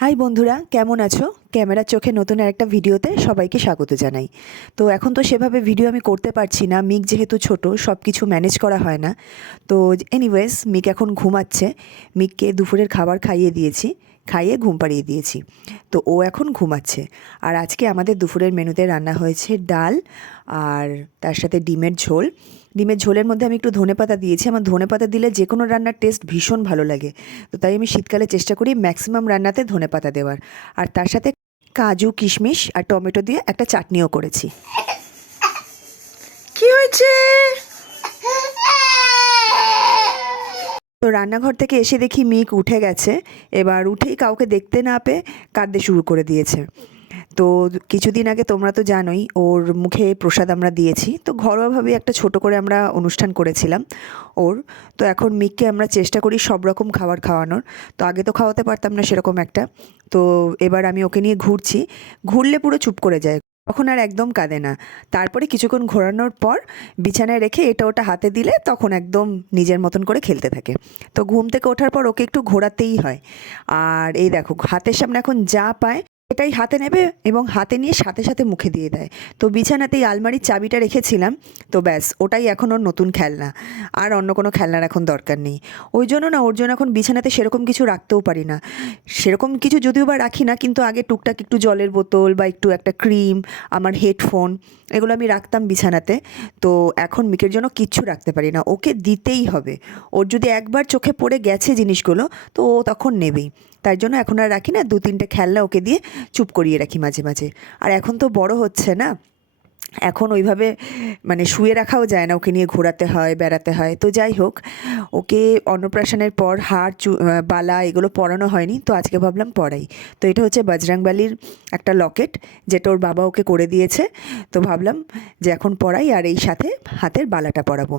High বন্ধুরা, কেমন আছো? ক্যামেরার চোখে নতুন একটা ভিডিওতে সবাইকে স্বাগত জানাই। তো এখন তো সেভাবে ভিডিও আমি করতে পারছি না, মিক যেহেতু ছোট সব কিছু ম্যানেজ করা হয় না। তো এনিওয়েজ মিক এখন ঘুমাচ্ছে। মিককে দুপুরের খাবার খাইয়ে দিয়েছি। খাইয়ে ঘুম পাড়িয়ে দিয়েছি। তো ও এখন ঘুমাচ্ছে। আর আজকে আমাদের দুপুরের মেনুতে রান্না হয়েছে ডাল আর তার সাথে ডিমের ঝোল। ডিমের ঝোলের মধ্যে আমি একটু ধনেপাতা দিয়েছি। আমার ধনেপাতা দিলে যে কোনো রান্নার টেস্ট ভীষণ ভালো লাগে। তো তাই আমি শীতকালে চেষ্টা করি ম্যাক্সিমাম রান্নাতে ধনেপাতা দেওয়ার। আর তার সাথে কাজু, কিশমিশ আর টমেটো দিয়ে একটা চাটনিও করেছি। কি হয়েছে তো রান্নাঘর থেকে এসে দেখি মিক উঠে গেছে। এবার উঠেই কাউকে দেখতে না পেয়ে কাঁদতে শুরু করে দিয়েছে। তো কিছুদিন আগে তোমরা তো জানোই, ওর মুখে প্রসাদ আমরা দিয়েছি। তো ঘরোয়াভাবে একটা ছোট করে আমরা অনুষ্ঠান করেছিলাম ওর। তো এখন মিককে আমরা চেষ্টা করি সব রকম খাবার খাওয়ানোর। তো আগে তো খাওয়াতে পারতাম না সেরকম একটা। তো এবার আমি ওকে নিয়ে ঘুরছি। ঘুরলে পুরো চুপ করে যায়। তখন আর একদম কাঁদে না। তারপরে কিছুক্ষণ ঘোরানোর পর বিছানায় রেখে এটা ওটা হাতে দিলে তখন একদম নিজের মতন করে খেলতে থাকে। তো ঘুম থেকে ওঠার পর ওকে একটু ঘোরাতেই হয়। আর এই দেখো, হাতের সামনে এখন যা পায় এটাই হাতে নেবে এবং হাতে নিয়ে সাথে সাথে মুখে দিয়ে দেয়। তো বিছানাতেই আলমারির চাবিটা রেখেছিলাম, তো ব্যাস, ওটাই এখন ওর নতুন খেলনা। আর অন্য কোনো খেলনার এখন দরকার নেই। ওই জন্য না, ওর জন্য এখন বিছানাতে সেরকম কিছু রাখতেও পারি না। সেরকম কিছু যদিও বা রাখি না, কিন্তু আগে টুকটাক একটু জলের বোতল বা একটু একটা ক্রিম, আমার হেডফোন, এগুলো আমি রাখতাম বিছানাতে। তো এখন মিকের জন্য কিচ্ছু রাখতে পারি না। ওকে দিতেই হবে। ওর যদি একবার চোখে পড়ে গেছে জিনিসগুলো, তো ও তখন নেবেই। তাই জন্য এখন আর রাখি না দু তিনটে খেলনা ওকে দিয়ে চুপ করিয়ে রাখি মাঝে মাঝে। আর এখন তো বড় হচ্ছে না? এখন ওইভাবে মানে শুয়ে রাখাও যায় না, ওকে নিয়ে ঘোরাতে হয়, বেড়াতে হয়। তো যাই হোক, ওকে অন্নপ্রাশনের পর হাড়, চু বালা এগুলো পরানো হয়নি, তো আজকে ভাবলাম পরাই। তো এটা হচ্ছে বজরাংবালির একটা লকেট, যেটা ওর বাবা ওকে করে দিয়েছে। তো ভাবলাম যে এখন পরাই আর এই সাথে হাতের বালাটা পরাবো।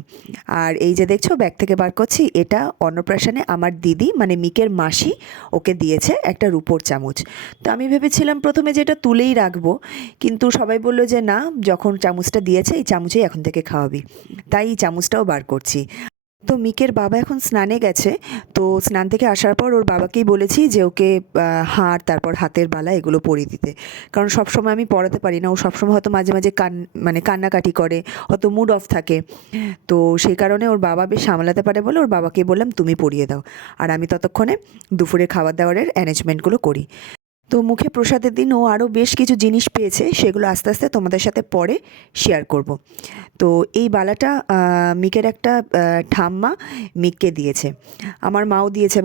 আর এই যে দেখছ, ব্যাগ থেকে বার করছি, এটা অন্নপ্রাশনে আমার দিদি মানে মিকের মাসি, ওকে দিয়েছে একটা রুপোর চামচ। তো আমি ভেবেছিলাম প্রথমে যেটা তুলেই রাখব, কিন্তু সবাই বলল যে না, যখন চামচটা দিয়েছে, এই চামচেই এখন থেকে খাওয়াবি। তাই এই চামচটাও বার করছি। তো মিকের বাবা এখন স্নানে গেছে। তো স্নান থেকে আসার পর ওর বাবাকেই বলেছি যে ওকে হাড়, তারপর হাতের বালা এগুলো পরিয়ে দিতে। কারণ সবসময় আমি পড়াতে পারি না। ও সবসময় হয়তো মাঝে মাঝে কান মানে কান্নাকাটি করে, হয়তো মুড অফ থাকে। তো সেই কারণে ওর বাবা বেশ সামলাতে পারে বলে ওর বাবাকে বললাম, তুমি পরিয়ে দাও। আর আমি ততক্ষণে দুপুরে খাবার দাবারের অ্যারেঞ্জমেন্টগুলো করি। তো মুখে প্রসাদের দিন ও আরও বেশ কিছু জিনিস পেয়েছে, সেগুলো আস্তে আস্তে তোমাদের সাথে পরে শেয়ার করব। তো এই বালাটা মিকের একটা ঠাম্মা মিককে দিয়েছে। আমার মাও দিয়েছে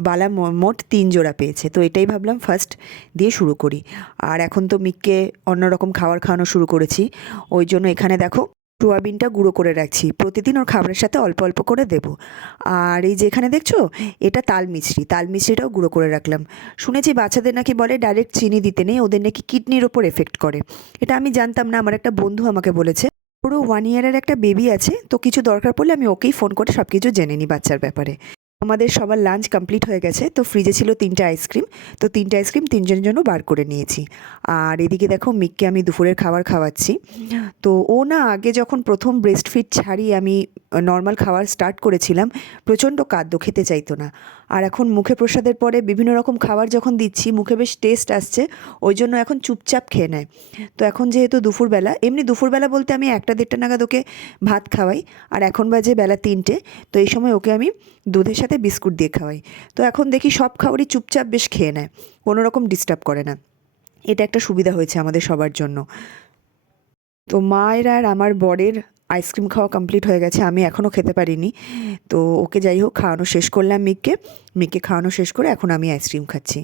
বালা মো- মোট তিন জোড়া পেয়েছে। তো এটাই ভাবলাম ফার্স্ট দিয়ে শুরু করি। আর এখন তো মিককে অন্যরকম খাবার খাওয়ানো শুরু করেছি। ওই জন্য এখানে দেখো সোয়াবিনটা গুঁড়ো করে রাখছি। প্রতিদিন ওর খাবারের সাথে অল্প অল্প করে দেব। আর এই যেখানে দেখছ, এটা তাল মিছরি। তাল মিছরিটাও গুঁড়ো করে রাখলাম। শুনেছি বাচ্চাদের নাকি বলে ডাইরেক্ট চিনি দিতে নেই, ওদের নাকি কিডনির ওপর এফেক্ট করে। এটা আমি জানতাম না, আমার একটা বন্ধু আমাকে বলেছে। পুরো ওয়ান ইয়ারের একটা বেবি আছে, তো কিছু দরকার পড়লে আমি ওকেই ফোন করে সব কিছু জেনে নিই বাচ্চার ব্যাপারে। আমাদের সবার লাঞ্চ কমপ্লিট হয়ে গেছে, তো ফ্রিজে ছিল তিনটে আইসক্রিম তো তিনটে আইসক্রিম তিনজনের জন্য বার করে নিয়েছি। আর এদিকে দেখো মিককে আমি দুপুরের খাবার খাওয়াচ্ছি। তো ও না আগে যখন প্রথম ব্রেস্ট ফিট ছাড়িয়ে আমি নর্মাল খাবার স্টার্ট করেছিলাম, প্রচণ্ড কাদ্য খেতে চাইতো না। আর এখন মুখে প্রসাদের পরে বিভিন্ন রকম খাবার যখন দিচ্ছি, মুখে বেশ টেস্ট আসছে, ওই জন্য এখন চুপচাপ খেয়ে নেয়। তো এখন যেহেতু দুপুরবেলা, এমনি দুপুরবেলা বলতে আমি একটা দেড়টা নাগাদ ওকে ভাত খাওয়াই। আর এখন বাজে বেলা তিনটে, তো এই সময় ওকে আমি দুধের সাথে বিস্কুট দিয়ে খাওয়াই। তো এখন দেখি সব খাবারই চুপচাপ বেশ খেয়ে নেয় কোনো রকম ডিস্টার্ব করে না। এটা একটা সুবিধা হয়েছে আমাদের সবার জন্য। তো মায়ের আর আমার বরের আইসক্রিম খাওয়া কমপ্লিট হয়ে গেছে, আমি এখনও খেতে পারিনি। তো ওকে যাই হোক, খাওয়ানো শেষ করলাম মিককে। মিককে খাওয়ানো শেষ করে এখন আমি আইসক্রিম খাচ্ছি।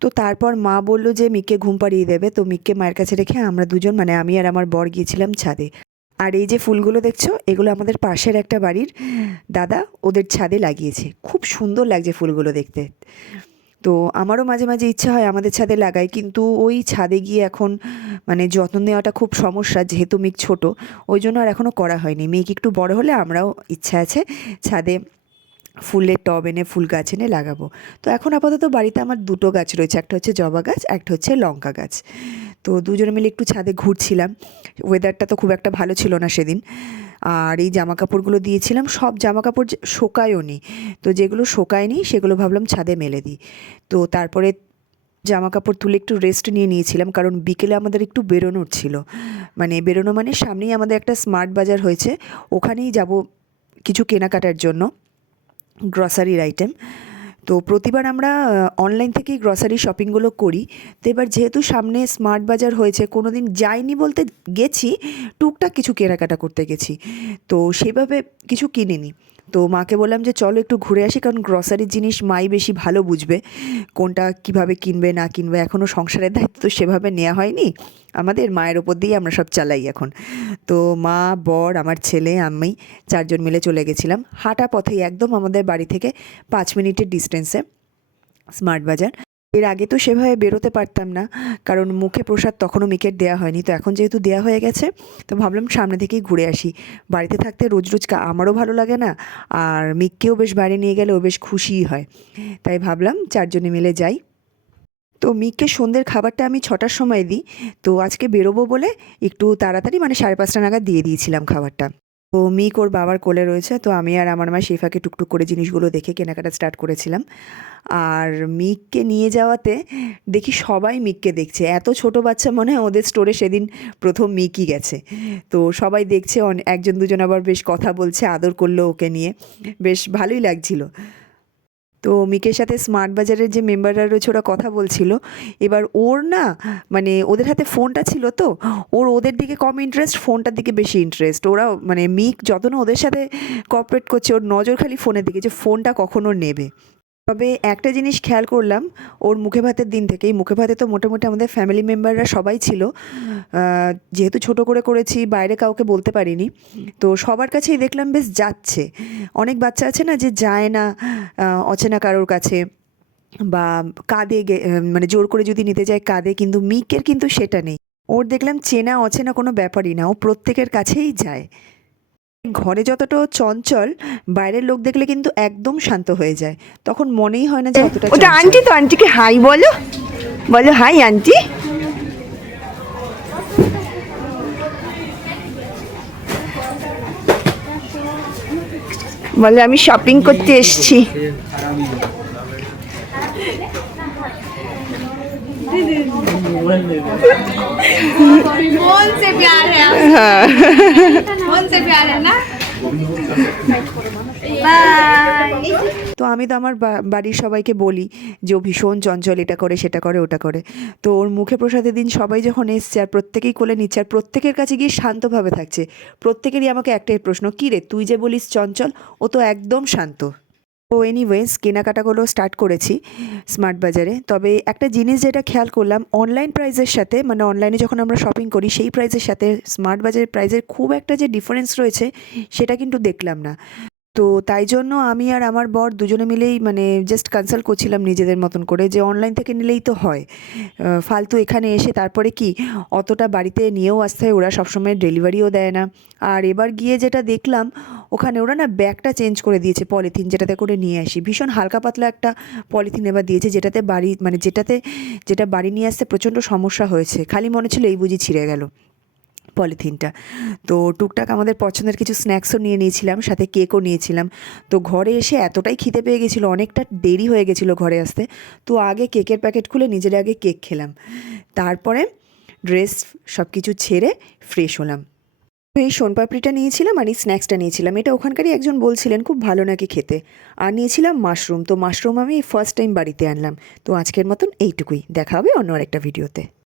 তো তারপর মা বলল যে মিককে ঘুম পাড়িয়ে দেবে, তো মিককে মায়ের কাছে রেখে আমরা দুজন মানে আমি আর আমার বর গিয়েছিলাম ছাদে। আর এই যে ফুলগুলো দেখছ, এগুলো আমাদের পাশের একটা বাড়ির দাদা ওদের ছাদে লাগিয়েছে। খুব সুন্দর লাগছে ফুলগুলো দেখতে। তো আমারও মাঝে মাঝে ইচ্ছা হয় আমাদের ছাদে লাগাই, কিন্তু ওই ছাদে গিয়ে এখন মানে যত্ন নেওয়াটা খুব সমস্যা, যেহেতু মিক ছোট, ওই জন্য আর এখনও করা হয়নি। মেয়েকে একটু বড় হলে আমরাও ইচ্ছা আছে ছাদে ফুলের টব এনে, ফুল গাছ এনে লাগাবো। তো এখন আপাতত বাড়িতে আমার দুটো গাছ রয়েছে, একটা হচ্ছে জবা গাছ, একটা হচ্ছে লঙ্কা গাছ। তো দুজনে মিলে একটু ছাদে ঘুরছিলাম। ওয়েদারটা তো খুব একটা ভালো ছিল না সেদিন। আর এই জামা কাপড়গুলো দিয়েছিলাম, সব জামা কাপড় শোকায়ও নি। তো যেগুলো শোকায়নি সেগুলো ভাবলাম ছাদে মেলে দিই। তো তারপরে জামা কাপড় তুলে একটু রেস্ট নিয়ে নিয়েছিলাম, কারণ বিকেলে আমাদের একটু বেরোনোর ছিল। মানে বেরোনো মানে সামনেই আমাদের একটা স্মার্ট বাজার হয়েছে, ওখানেই যাব কিছু কেনাকাটার জন্য গ্রসারির আইটেম তো প্রতিবার আমরা অনলাইন থেকেই গ্রসারি শপিংগুলো করি। তো এবার যেহেতু সামনে স্মার্ট বাজার হয়েছে কোনো দিন যাইনি বলতে গেছি, টুকটাক কিছু কেনাকাটা করতে গেছি। তো সেভাবে কিছু কিনিনি। তো মাকে বললাম যে, চলো একটু ঘুরে আসি, কারণ গ্রসারির জিনিস মাই বেশি ভালো বুঝবে। কোনটা কীভাবে কিনবে, না কিনবে এখনও সংসারের দায়িত্ব তো সেভাবে নেওয়া হয়নি। আমাদের মায়ের ওপর দিয়েই আমরা সব চালাই এখন। তো মা, বর, আমার ছেলে, আমি চারজন মিলে চলে গেছিলাম। হাঁটা পথেই একদম আমাদের বাড়ি থেকে পাঁচ মিনিটের ডিস্টেন্সে স্মার্ট বাজার। এর আগে তো সেভাবে বেরোতে পারতাম না, কারণ মুখে প্রসাদ তখনও মিকের দেওয়া হয়নি। তো এখন যেহেতু দেওয়া হয়ে গেছে, তো ভাবলাম সামনে থেকেই ঘুরে আসি। বাড়িতে থাকতে রোজ রোজকা আমারও ভালো লাগে না, আর মিককেও বেশ বাইরে নিয়ে গেলে ও বেশ খুশিই হয়। তাই ভাবলাম চারজনে মিলে যাই। তো মিককে সন্ধ্যের খাবারটা আমি ছটার সময় দিই। তো আজকে বেরোবো বলে একটু তাড়াতাড়ি মানে সাড়ে পাঁচটা নাগাদ দিয়ে দিয়েছিলাম খাবারটা। তো মিক ওর বাবার কোলে রয়েছে, তো আমি আর আমার মা শেফাকে টুকটুক করে জিনিসগুলো দেখে কেনাকাটা স্টার্ট করেছিলাম। আর মিককে নিয়ে যাওয়াতে দেখি সবাই মিককে দেখছে। এত ছোট বাচ্চা মনে হয় ওদের স্টোরে সেদিন প্রথম মিকই গেছে। তো সবাই দেখছে একজন দুজন আবার বেশ কথা বলছে, আদর করল ওকে নিয়ে। বেশ ভালোই লাগছিল। তো মিকের সাথে স্মার্ট বাজারের যে মেম্বাররা রয়েছে ওরা কথা বলছিল। এবার ওর না মানে ওদের হাতে ফোনটা ছিল তো, ওর ওদের দিকে কম ইন্টারেস্ট ফোনটার দিকে বেশি ইন্টারেস্ট ওরা মানে মিক যত না ওদের সাথে কপারেট করছে, ওর নজর খালি ফোনের দিকে যে ফোনটা কখনো নেবে। তবে একটা জিনিস খেয়াল করলাম, ওর মুখে ভাতের দিন থেকেই। মুখে ভাতে তো মোটামুটি আমাদের ফ্যামিলি মেম্বাররা সবাই ছিল। যেহেতু ছোট করে করেছি, বাইরে কাউকে বলতে পারিনি। তো সবার কাছেই দেখলাম, বেশ যাচ্ছে। অনেক বাচ্চা আছে না যে যায় না অচেনা কারোর কাছে। বা কাঁদে মানে জোর করে যদি নিতে যায়, কাঁদে, কিন্তু মিকের কিন্তু সেটা নেই। ওর দেখলাম চেনা অচেনা কোনো ব্যাপারই না। ও প্রত্যেকের কাছেই যায়। ঘরে যতটা চঞ্চল বাইরের লোক দেখলে কিন্তু একদম শান্ত হয়ে যায়। তখন মনেই হয় না যে অতটা ওটা আন্টি তো আন্টিকে হাই বলো। বলো হাই আন্টি। বলে আমি শপিং করতে এসেছি। তো আমি তো আমার বাড়ির সবাইকে বলি যে ও ভীষণ চঞ্চল এটা করে সেটা করে ওটা করে। তো ওর মুখে প্রসাদের দিন সবাই যখন এসছে আর প্রত্যেকেই কোলে নিচ্ছে আর প্রত্যেকের কাছে গিয়ে শান্তভাবে থাকছে। প্রত্যেকেরই আমাকে একটাই প্রশ্ন কী রে তুই যে বলিস চঞ্চল ও তো একদম শান্ত। তো এনিওয়েজ কেনাকাটাগুলো স্টার্ট করেছি স্মার্ট বাজারে তবে একটা জিনিস যেটা খেয়াল করলাম অনলাইন প্রাইজের সাথে মানে অনলাইনে যখন আমরা শপিং করি, সেই প্রাইজের সাথে স্মার্ট বাজারের প্রাইজের খুব একটা যে ডিফারেন্স রয়েছে, সেটা কিন্তু দেখলাম না। তো তাই জন্য আমি আর আমার বর দুজনে মিলেই মানে জাস্ট কনসাল্ট করছিলাম নিজেদের মতন করে যে অনলাইন থেকে নিলেই তো হয়। ফালতু এখানে এসে তারপরে কি? অতটা বাড়িতে নিয়েও আসতে হয়, ওরা সবসময় ডেলিভারিও দেয় না। আর এবার গিয়ে যেটা দেখলাম, ওখানে ওরা না ব্যাগটা চেঞ্জ করে দিয়েছে পলিথিন যেটাতে করে নিয়ে আসি। ভীষণ হালকা পাতলা একটা পলিথিন এবার দিয়েছে যেটাতে বাড়ি মানে যেটাতে, যেটা বাড়ি নিয়ে আসতে প্রচণ্ড সমস্যা হয়েছে। খালি মনে ছিল এই বুঝি ছিঁড়ে গেল। পলিথিনটা। তো টুকটাক আমাদের পছন্দের কিছু স্ন্যাক্সও নিয়ে নিয়েছিলাম, সাথে কেকও নিয়েছিলাম। তো ঘরে এসে এতটাই খিদে পেয়ে গেছিল, অনেকটা দেরি হয়ে গেছিল ঘরে আসতে। তো আগে কেকের প্যাকেট খুলে নিজের আগে কেক খেলাম। তারপরে ড্রেস সব কিছু ছেড়ে ফ্রেশ হলাম। তো এই সোনপাপড়িটা নিয়েছিলাম আর এই স্ন্যাক্সটা নিয়েছিলাম। এটা ওখানকারই একজন বলছিলেন, খুব ভালো নাকি খেতে? আর নিয়েছিলাম মাশরুম তো মাশরুম আমি ফার্স্ট টাইম বাড়িতে আনলাম। তো আজকের মতন এইটুকুই। দেখা হবে অন্য আরেকটা ভিডিওতে